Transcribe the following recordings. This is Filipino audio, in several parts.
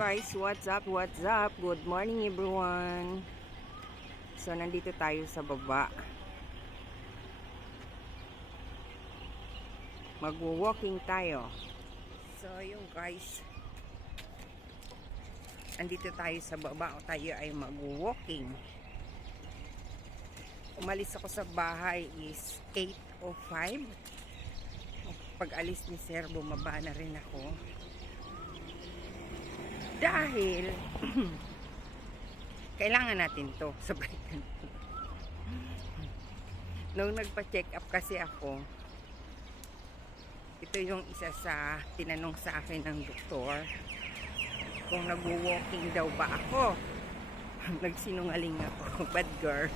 guys, what's up, what's up? Good morning everyone. So nandito tayo sa baba. Magwo-walking tayo. So yung guys, andito tayo sa baba o tayo ay magwo-walking. Umalis ako sa bahay is 8:05. Pag alis ni Sir, bumaba na rin ako. Dahil kailangan natin to sa balikan. Nung nagpa-check up kasi ako, ito yung isa sa tinanong sa akin ng doktor kung nag-walking daw ba ako. Nagsinungaling ako, bad girl.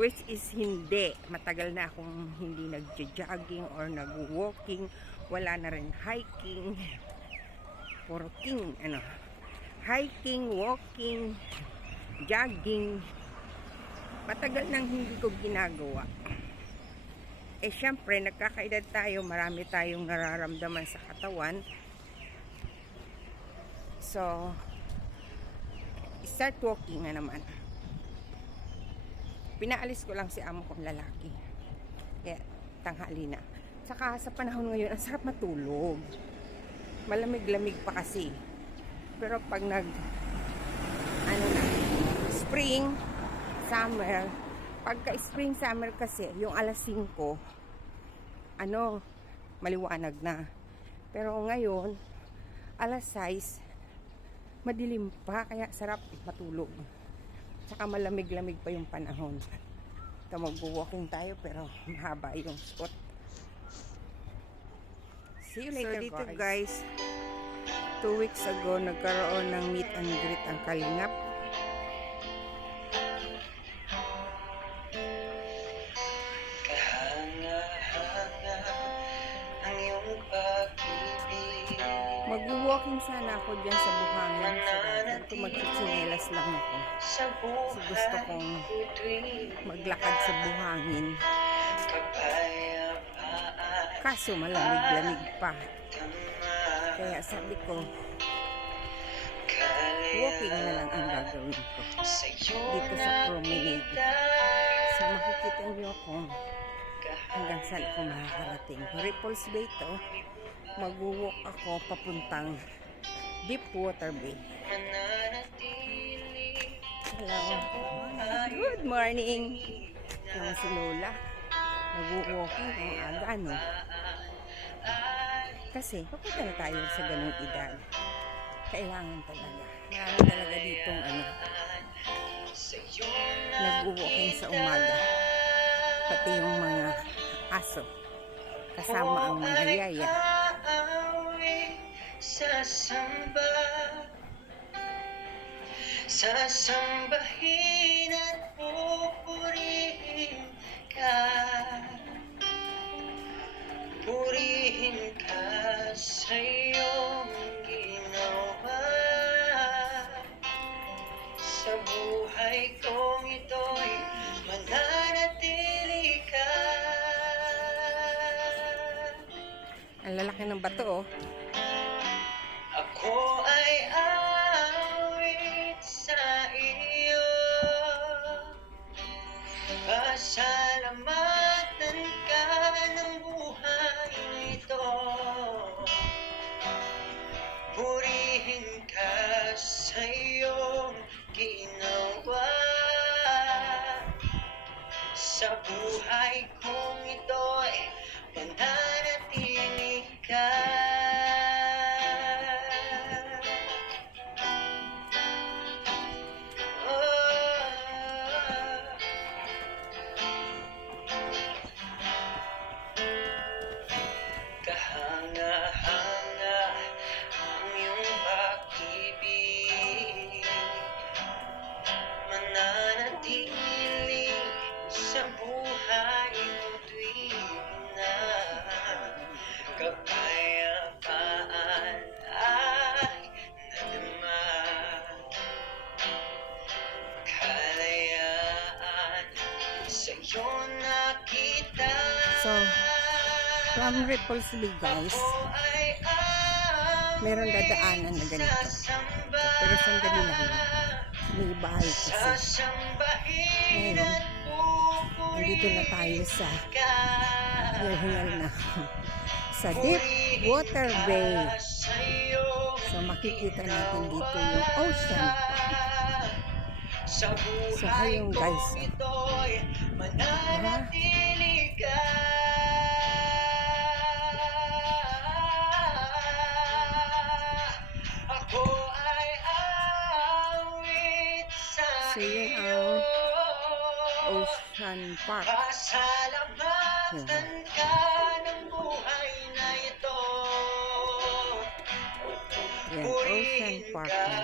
Which is hindi. Matagal na akong hindi nag-jogging or nag-walking. Wala na rin hiking. Puro hiking, walking, jogging. Matagal nang hindi ko ginagawa. Eh syempre, nagkakaedad tayo, marami tayong nararamdaman sa katawan. So, start walking na naman. Pinaalis ko lang si amo kong lalaki. Kaya, tanghali na. Saka sa panahon ngayon, ang sarap matulog. Malamig-lamig pa kasi. Pero pag spring, summer, pagka spring, summer kasi, yung alas 5, maliwanag na. Pero ngayon, alas 6, madilim pa, kaya sarap matulog. Saka malamig-lamig pa yung panahon. Ito, mag-walking tayo, pero mahaba yung spot. See you later, so dito guys, 2 weeks ago nagkaroon ng meet and greet ang Kalingap. Mag-walking sana ako dyan sa buhangin. So magchichinelas lang ako. So gusto kong maglakad sa buhangin. Kaso malamig-lamig pa. Kaya sabi ko, walking na lang ang gagawin ko dito sa promenade. So makikita niyo kung hanggang saan ako makakarating. Ripples Bay to. Mag-walk ako papuntang Deepwater Bay. Hello. Good morning. Yung si Lola, nag-walking ang aga, no? Kasi, papunta na tayo sa ganung edad. Kailangan talaga. Marami talaga ditong nag-walking sa umaga. Pati yung mga aso. Kasama ang mga yaya. Sasambahin at pupurihin ka. Purihin ka sa iyong ginawa. Sa buhay kong ito'y mananatili ka. Ang lalaki ng bato, oh. Ako ay awit sa iyo. Pasalamatan ka ng buhay ito. Purihin ka sa iyong ginawa. Sa buhay kong ito'y mananatili ka. Kahanga-hanga ang iyong pag-ibig, mananatili sa buhay ko tuwing na kapayapaan ay nadama. Kalayaan sa iyo nakita. So, from Ripples Bay, guys, meron dadaanan na ganito. Pero sandali lang yun. May bahay kasi. Ngayon, nandito na tayo sa hingal na sa Deep Water Bay. So makikita natin dito yung ocean park. So ayun guys, diba? So yun ang ocean park. Yun. Yan, ocean park yan.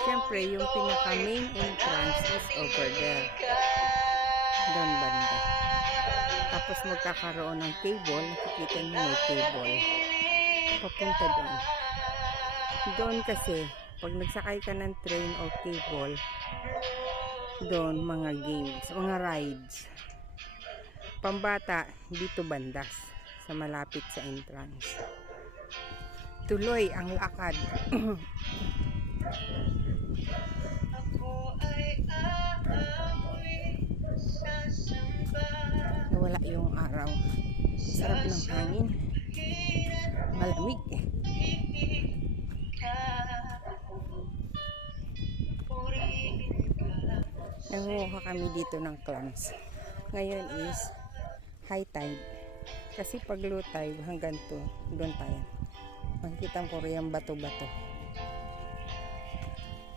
Siyempre, yung pinaka main entrance is over there. Doon banda. Tapos magkakaroon ng cable. Nakikita nyo may cable. Papunta doon. Doon kasi, pag nagsakay ka ng train o cable, doon mga games, mga rides. Pambata, dito bandas. Sa malapit sa entrance. Tuloy ang lakad. Nawala yung araw. Sarap ng hangin. Malamig eh. Nanguha kami dito ng clams. Ngayon is high tide. Kasi pag low tide hanggang to, doon tayo. Makikita ko rin yung bato-bato.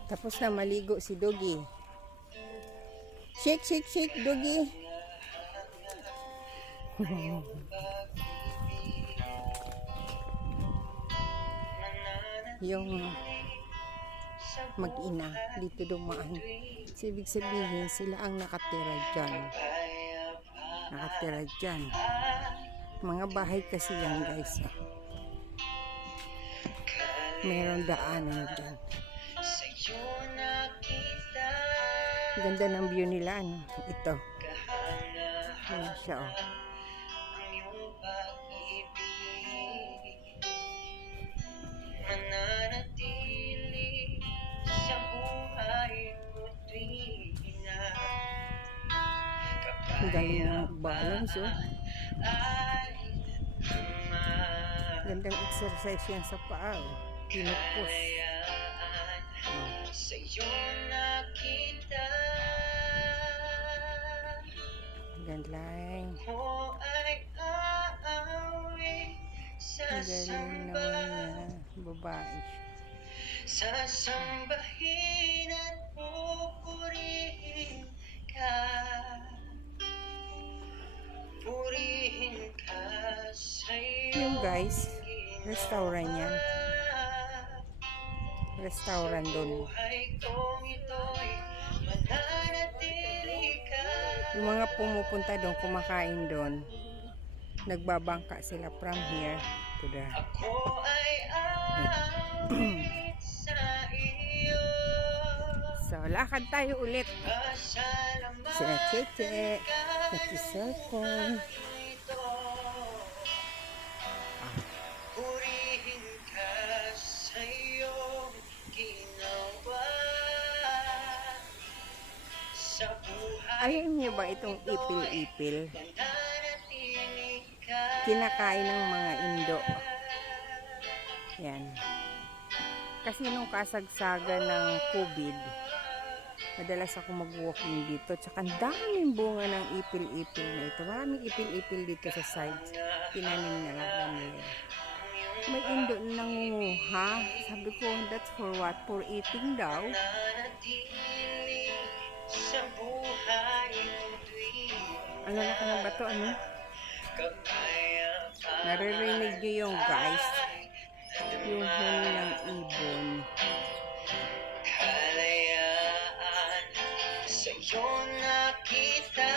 Tapos na maligo si Doggy. Shake, shake, shake, Doggy. Yung mag-ina dito dumaan. Ibig sabihin sila ang nakatira dyan. Nakatira dyan. Mga bahay kasi yan guys. Meron daanan dyan. Ganda ng view nila, ano? Ito. Ayan siya, oh. Ang galing ng balance, oh. Gandang exercise yan sa paa, oh. Pinupos. Galing. Ang galing naman na babae. Sasambahin at pupurihin ka. Purihin ka sa'yo. Yung guys, restaurant yan. Restaurant doon. Yung mga pumupunta doon, kumakain doon, nagbabangka sila from here to there. So, lakad tayo ulit. Sina Cheche, nagsiselfone. Ayun niyo ba itong ipil-ipil? Kinakain ng mga Indo. Yan. Kasi nung kasagsagan ng COVID, madalas ako mag-walking dito. Tsaka ang daming bunga ng ipil-ipil na ito. Maraming ipil-ipil dito sa sides. Tinanim na lang nila. May Indo na nangunguha. Sabi ko, that's for what? For eating daw. Ang lalaki ng bato, ano? Naririnig nyo yung guys, yung huni ng ibon. Kalayaan sa'yo nakita.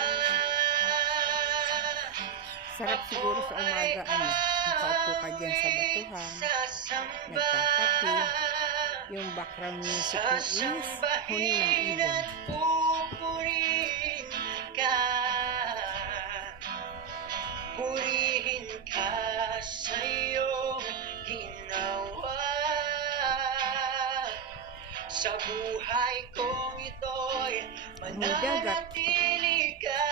Sarap siguro sa umaga, ano? Nakaupo ka dyan sa batuhan, nagkakape. Yung background music mo is huni ng ibon. Sa buhay kong ito'y May dagat. mananatili ka.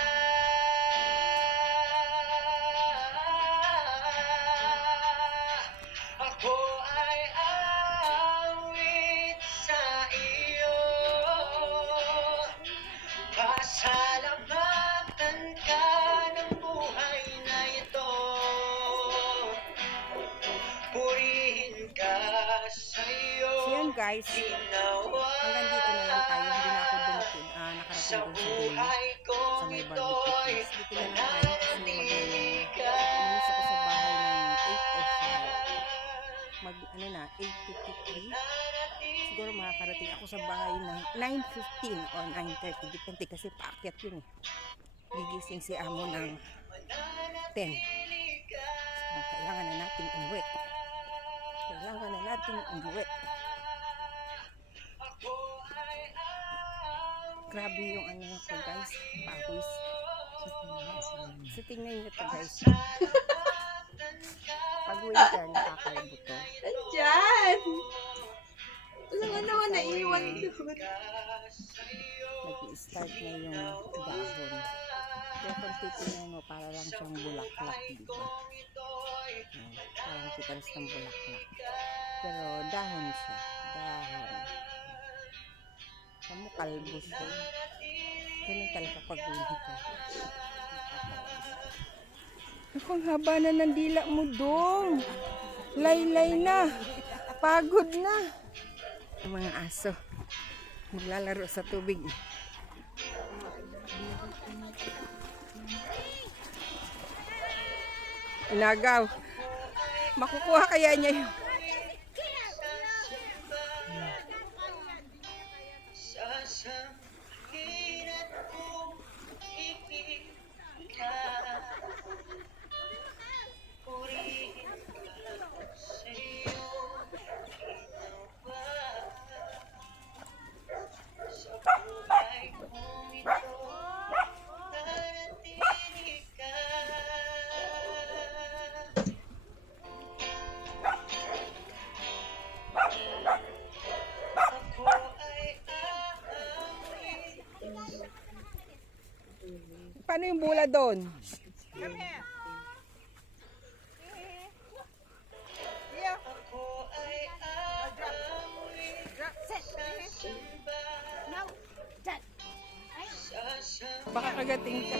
Ako ay awit sa iyo. Pasalamatan ka ng buhay na ito. Purihin ka sa iyo. So yan guys, Ginawa hanggang dito na lang tayo. Hindi na ako dumating. Nakarating sa dun sa dulo. buhay Sa kong may ito'y barbecue place. Dito na lang tayo kasi mananatili ka. umalis ako sa bahay ng 8:05. Ano na, 8:53. Siguro makakarating ako sa bahay ng 9:15 o 9:30. Depende kasi paakyat yun eh. Gigising si amo ng 10. So, kailangan na natin umuwi. Kailangan na natin umuwi. Grabe yung ano ko guys. Pawis. So tingnan nyo to guys. Pag winter, nakakalabo to. Andyan! Wala nga naman naiwan doon. Nag-i-start na yung dahon. Kaya kung titingnan mo, para lang siyang bulaklak, diba? Ayan, parang titalas ng bulaklak. Pero dahon siya. Dahon. Kamu kalbo siya. Ganun talaga pag winter. Ako, ang haba na ng dila mo dong. Laylay na. Pagod na. Ang mga aso. Maglalaro sa tubig. Inagaw. Makukuha kaya niya yun. Sasampilat kong ibig ka. Purihin ka sa iyo. Ginawa sa buhay kong ito. Mananatili ka. Ako ay aawit. Paano yung bula doon? Ako ay aawit. Sasamba. Sasamba. Baka kagating ka.